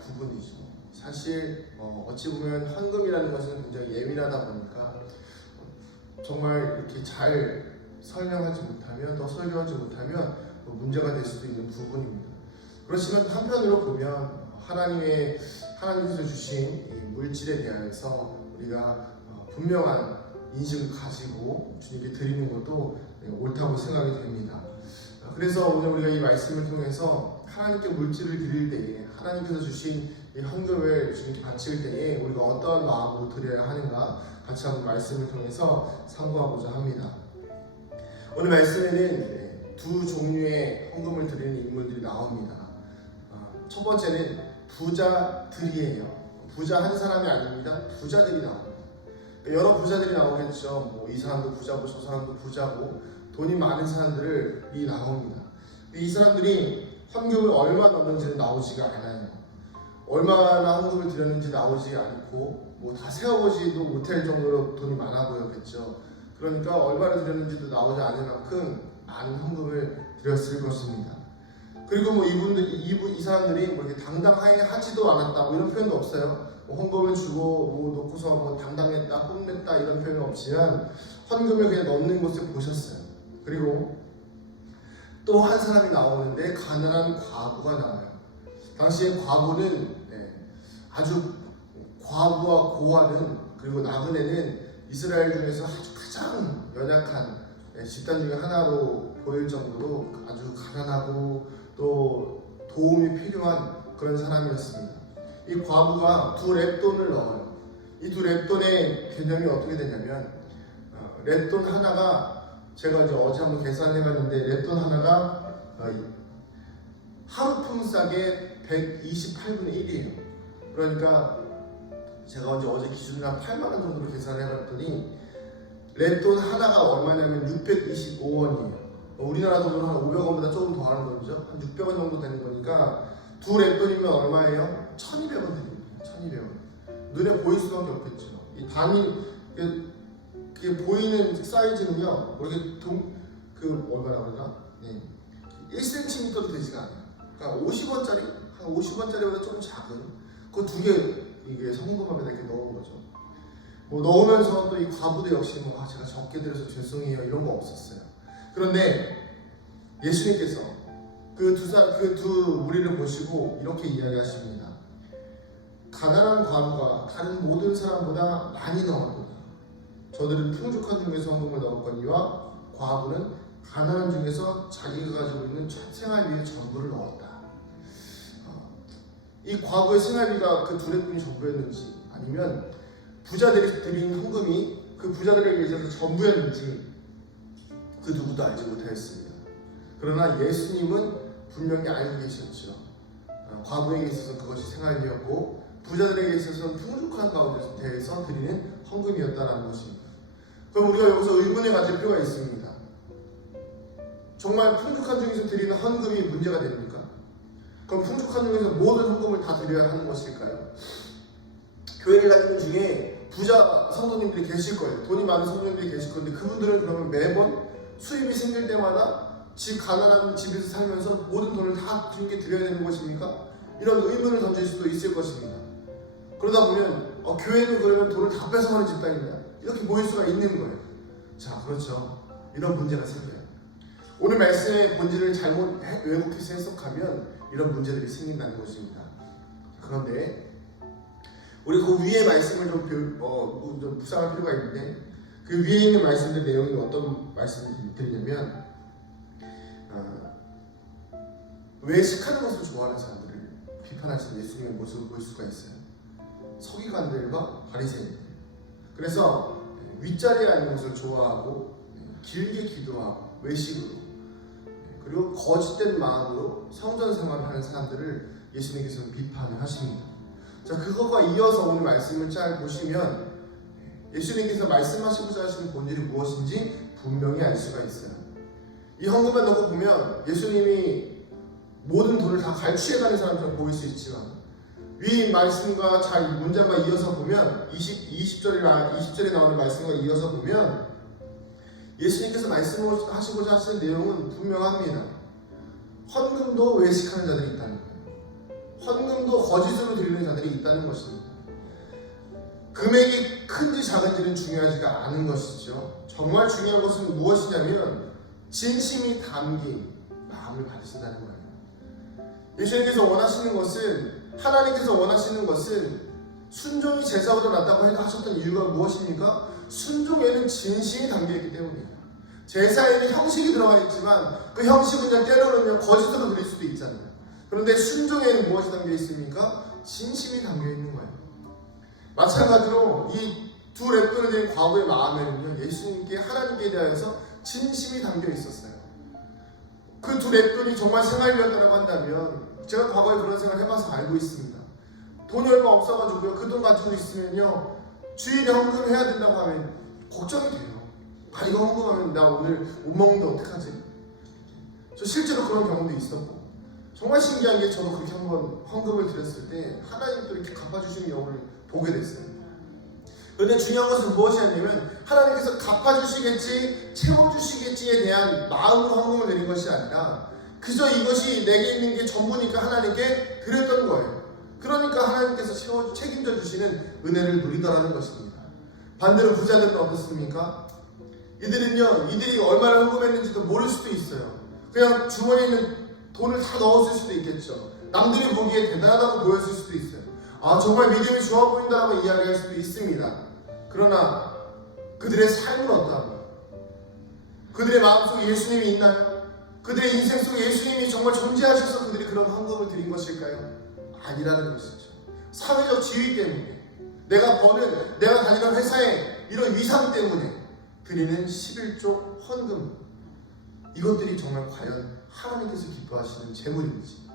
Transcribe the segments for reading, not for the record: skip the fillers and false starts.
부분이죠. 사실 어찌 보면 헌금이라는 것은 굉장히 예민하다 보니까 정말 이렇게 잘 설명하지 못하면, 더 설교하지 못하면 문제가 될 수도 있는 부분입니다. 그렇지만 한편으로 보면 하나님께서 주신 이 물질에 대해서 우리가 분명한 인식을 가지고 주님께 드리는 것도 옳다고 생각이 됩니다. 그래서 오늘 우리가 이 말씀을 통해서 하나님께 물질을 드릴 때에, 하나님께서 주신 이 헌금을 주님께 바칠 때에 우리가 어떠한 마음으로 드려야 하는가 같이 한번 말씀을 통해서 상고하고자 합니다. 오늘 말씀에는 두 종류의 헌금을 드리는 인물들이 나옵니다. 첫 번째는 부자들이에요. 부자 한 사람이 아닙니다. 부자들이 나옵니다. 여러 부자들이 나오겠죠. 이 사람도 부자고 저 사람도 부자고 돈이 많은 사람들이 나옵니다. 이 사람들이 헌금을 얼마 넣는지는 나오지가 않아요. 얼마나 헌금을 드렸는지 나오지 않고 다 세어보지도 못할 정도로 돈이 많아 보였겠죠. 그러니까 얼마나 드렸는지도 나오지 않을 만큼 많은 헌금을 드렸을 것입니다. 그리고 이 사람들이 이렇게 당당하게 하지도 않았다 이런 표현도 없어요. 헌금을 주고 놓고서 당당했다, 뽐냈다 이런 표현은 없지만 헌금을 그냥 넣는 것을 보셨어요. 그리고 또 한 사람이 나오는데 가난한 과부가 나와요. 당시에 과부는 아주 과부와 고아는 그리고 나그네는 이스라엘 중에서 아주 가장 연약한 집단 중에 하나로 보일 정도로 아주 가난하고 또 도움이 필요한 그런 사람이었습니다. 이 과부가 두 렙돈을 넣어요. 이 두 렙돈의 개념이 어떻게 되냐면 렙돈 하나가 제가 어제 한번 계산해봤는데 렙돈 하나가 하루 품삯의 128분의 1이에요. 그러니까 제가 어제 기준으로 한 8만 원 정도로 계산해봤더니 렙돈 하나가 얼마냐면 625원이에요. 우리나라 돈으로 한 500원보다 조금 더 하는 거죠. 한 600원 정도 되는 거니까 두 렙돈이면 얼마예요? 1200원 드립니다. 1200원. 눈에 보일 수밖에 없겠죠. 이 단위 그게 보이는 사이즈는요. 이렇게 얼마나 그러나? 1cm도 되지가 않아요. 그러니까 50원짜리? 한 50원짜리보다 조금 작은 그 두 개 이게 성금함에다 이렇게 넣은 거죠. 넣으면서 또 이 과부도 역시 제가 적게 드려서 죄송해요 이런 거 없었어요. 그런데 예수님께서 그 두 무리를 보시고 이렇게 이야기하십니다. 가난한 과부가 다른 모든 사람보다 많이 넣었도다. 저들은 풍족한 중에서 헌금을 넣었거니와 과부는 가난한 중에서 자기가 가지고 있는 생활비의 전부를 넣었다. 이 과부의 생활비가 그 두 렙돈이 전부였는지 아니면 부자들이 드린 헌금이 그 부자들에게 있어서 전부였는지 그 누구도 알지 못하였습니다. 그러나 예수님은 분명히 알고 계셨죠. 과부에게 있어서 그것이 생활비였고 부자들에게 있어서는 풍족한 가운데서 드리는 헌금이었다는 것입니다. 그럼 우리가 여기서 의문을 가질 필요가 있습니다. 정말 풍족한 중에서 드리는 헌금이 문제가 됩니까? 그럼 풍족한 중에서 모든 헌금을 다 드려야 하는 것일까요? 교회를 다니는 중에 부자 성도님들이 계실 거예요. 돈이 많은 성도님들이 계실 건데 그분들은 그러면 매번 수입이 생길 때마다 가난한 집에서 살면서 모든 돈을 다 주님께 드려야 되는 것입니까? 이런 의문을 던질 수도 있을 것입니다. 그러다 보면 교회는 그러면 돈을 다 뺏어가는 집단이냐? 이렇게 보일 수가 있는 거예요. 자, 그렇죠. 이런 문제가 생겨요. 오늘 말씀의 본질을 잘못 왜곡해서 해석하면 이런 문제들이 생긴다는 것입니다. 그런데 우리 그 위에 말씀을 좀 묵상할 필요가 있는데 그 위에 있는 말씀들 내용이 어떤 말씀을 드리냐면 외식하는 것을 좋아하는 사람들을 비판하시는 예수님의 모습을 볼 수가 있어요. 서기관들과 바리새인들. 그래서 윗자리에 앉는 것을 좋아하고 길게 기도하고 외식으로 그리고 거짓된 마음으로 성전 생활을 하는 사람들을 예수님께서는 비판을 하십니다. 자, 그것과 이어서 오늘 말씀을 잘 보시면 예수님께서 말씀하시고자 하시는 본질이 무엇인지 분명히 알 수가 있어요. 이 헌금만 놓고 보면 예수님이 모든 돈을 다 갈취해가는 사람처럼 보일 수 있지만 위 말씀과 잘 문장과 이어서 보면 20절에 나오는 말씀과 이어서 보면 예수님께서 말씀하시고자 하시는 내용은 분명합니다. 헌금도 외식하는 자들이 있다는 거예요. 헌금도 거짓으로 자들이 있다는 것입니다. 금액이 큰지 작은지는 중요하지가 않은 것이죠. 정말 중요한 것은 무엇이냐면 진심이 담긴 마음을 받으신다는 거예요. 예수님께서 원하시는 것은, 하나님께서 원하시는 것은 순종이 제사보다 낫다고 하셨던 이유가 무엇입니까? 순종에는 진심이 담겨있기 때문이에요. 제사에는 형식이 들어가 있지만 그 형식은 때로는 거짓으로 드릴 수도 있잖아요. 그런데 순종에는 무엇이 담겨 있습니까? 진심이 담겨 있는 거예요. 마찬가지로 이 두 랩돈을 드린 과거의 마음에는요, 예수님께, 하나님께 대하여서 진심이 담겨 있었어요. 그 두 랩돈이 정말 생활비였다고 한다면, 제가 과거에 그런 생각을 해봐서 알고 있습니다. 돈이 얼마 없어가지고요, 그 돈 가지고 있으면요, 주일에 헌금해야 된다고 하면 걱정이 돼요. 아, 이거 헌금하면 나 오늘 못 먹는데 어떡하지? 저 실제로 그런 경험도 있었고, 정말 신기한 게, 저도 그렇게 한번 헌금을 드렸을 때 하나님도 이렇게 갚아주시는 경우를 보게 됐어요. 그런데 중요한 것은 무엇이냐면, 하나님께서 갚아주시겠지, 채워주시겠지에 대한 마음으로 헌금을 드린 것이 아니라 그저 이것이 내게 있는 게 전부니까 하나님께 드렸던 거예요. 그러니까 하나님께서 책임져 주시는 은혜를 누리더라는 것입니다. 반대로 부자들은 어떻습니까? 이들이 얼마나 헌금했는지도 모를 수도 있어요. 그냥 주머니에 있는 돈을 다 넣었을 수도 있겠죠. 남들이 보기에 대단하다고 보였을 수도 있어요. 아, 정말 믿음이 좋아 보인다고 이야기할 수도 있습니다. 그러나 그들의 삶은 어떠합니까? 그들의 마음속에 예수님이 있나요? 그들의 인생 속에 예수님이 정말 존재하셔서 그들이 그런 헌금을 드린 것일까요? 아니라는 것이죠. 사회적 지위 때문에, 내가 다니는 회사의 이런 위상 때문에 드리는 11조 헌금, 이것들이 정말 과연 하나님께서 기뻐하시는 재물인지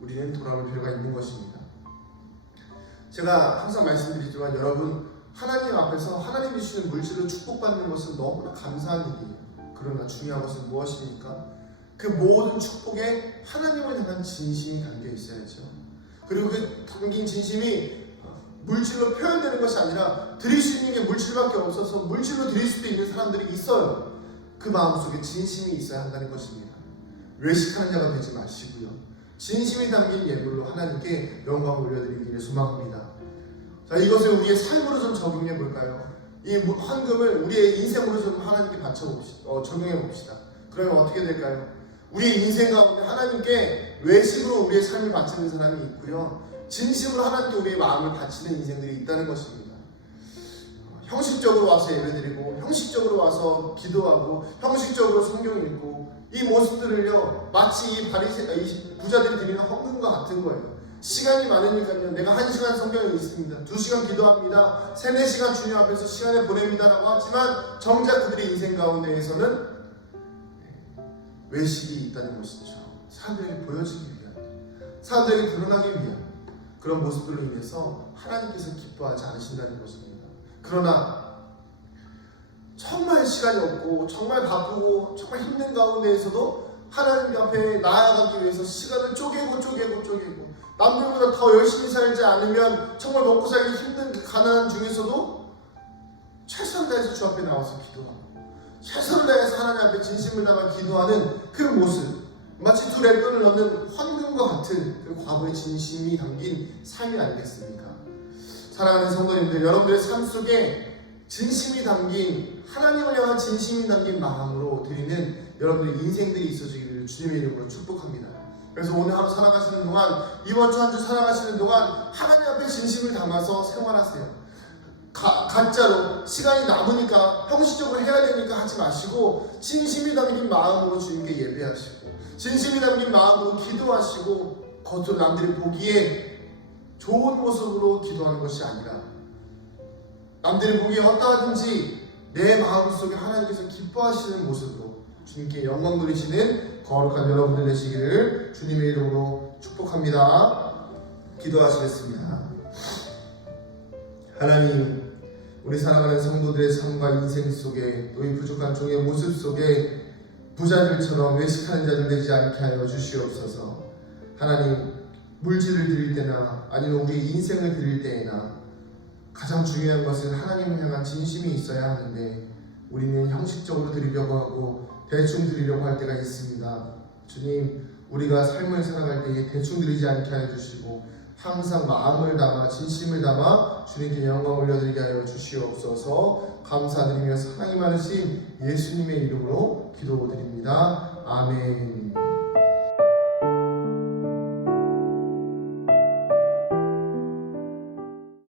우리는 돌아볼 필요가 있는 것입니다. 제가 항상 말씀드리지만, 여러분, 하나님 앞에서 하나님이 주시는 물질로 축복받는 것은 너무나 감사한 일이에요. 그러나 중요한 것은 무엇입니까? 그 모든 축복에 하나님을 향한 진심이 담겨 있어야죠. 그리고 그 담긴 진심이 물질로 표현되는 것이 아니라, 드릴 수 있는 게 물질밖에 없어서 물질로 드릴 수도 있는 사람들이 있어요. 그 마음속에 진심이 있어야 한다는 것입니다. 외식하는 자가 되지 마시고요, 진심이 담긴 예물로 하나님께 영광을 올려드리기를 소망합니다. 자, 이것을 우리의 삶으로 좀 적용해 볼까요? 이 헌금을 우리의 인생으로 좀 하나님께 적용해 봅시다. 그러면 어떻게 될까요? 우리의 인생 가운데 하나님께 외식으로 우리의 삶을 바치는 사람이 있고요, 진심으로 하나님께 우리의 마음을 바치는 인생들이 있다는 것입니다. 형식적으로 와서 예배드리고, 형식적으로 와서 기도하고, 형식적으로 성경 읽고, 이 모습들을요, 마치 이 부자들이 드리는 헌금과 같은 거예요. 시간이 많으니까요, 내가 1시간 성경을 읽습니다, 2시간 기도합니다, 3-4시간 주님 앞에서 시간을 보냅니다 라고 하지만 정작 그들의 인생 가운데에서는 외식이 있다는 것이죠. 사람들에게 보여지기 위한, 사람들에게 드러나기 위한 그런 모습들로 인해서 하나님께서 기뻐하지 않으신다는 것입니다. 그러나 정말 시간이 없고, 정말 바쁘고, 정말 힘든 가운데에서도 하나님 앞에 나아가기 위해서 시간을 쪼개고 남들보다 더 열심히 살지 않으면 정말 먹고 살기 힘든 그 가난한 중에서도 최선을 다해서 주 앞에 나와서 기도하고, 최선을 다해서 하나님 앞에 진심을 담아 기도하는 그 모습, 마치 두 랩돈을 넣는 헌금과 같은 그 과거의 진심이 담긴 삶이 아니겠습니까? 사랑하는 성도님들, 여러분들의 삶 속에 진심이 담긴, 하나님을 향한 진심이 담긴 마음으로 드리는 여러분들의 인생들이 있어지기를 주님의 이름으로 축복합니다. 그래서 오늘 하루 살아가시는 동안, 이번 주 한 주 살아가시는 동안 하나님 앞에 진심을 담아서 생활하세요. 가짜로 시간이 남으니까, 형식적으로 해야 되니까 하지 마시고, 진심이 담긴 마음으로 주님께 예배하시고, 진심이 담긴 마음으로 기도하시고, 겉으로 남들이 보기에 좋은 모습으로 기도하는 것이 아니라, 남들이 보기에 어떠하든지 내 마음속에 하나님께서 기뻐하시는 모습으로 주님께 영광 돌리시는 거룩한 여러분들 되시기를 주님의 이름으로 축복합니다. 기도하시겠습니다. 하나님, 우리 사랑하는 성도들의 삶과 인생 속에, 또 이 부족한 종의 모습 속에 부자들처럼 외식하는 자들 되지 않게 하여 주시옵소서. 하나님, 물질을 드릴 때나 아니면 우리의 인생을 드릴 때에나 가장 중요한 것은 하나님을 향한 진심이 있어야 하는데, 우리는 형식적으로 드리려고 하고 대충 드리려고 할 때가 있습니다. 주님, 우리가 삶을 살아갈 때에 대충 드리지 않게 하여 주시고 항상 마음을 담아 진심을 담아 주님께 영광 올려드리게 하여 주시옵소서. 감사드리며 사랑이 많으신 예수님의 이름으로 기도드립니다. 아멘.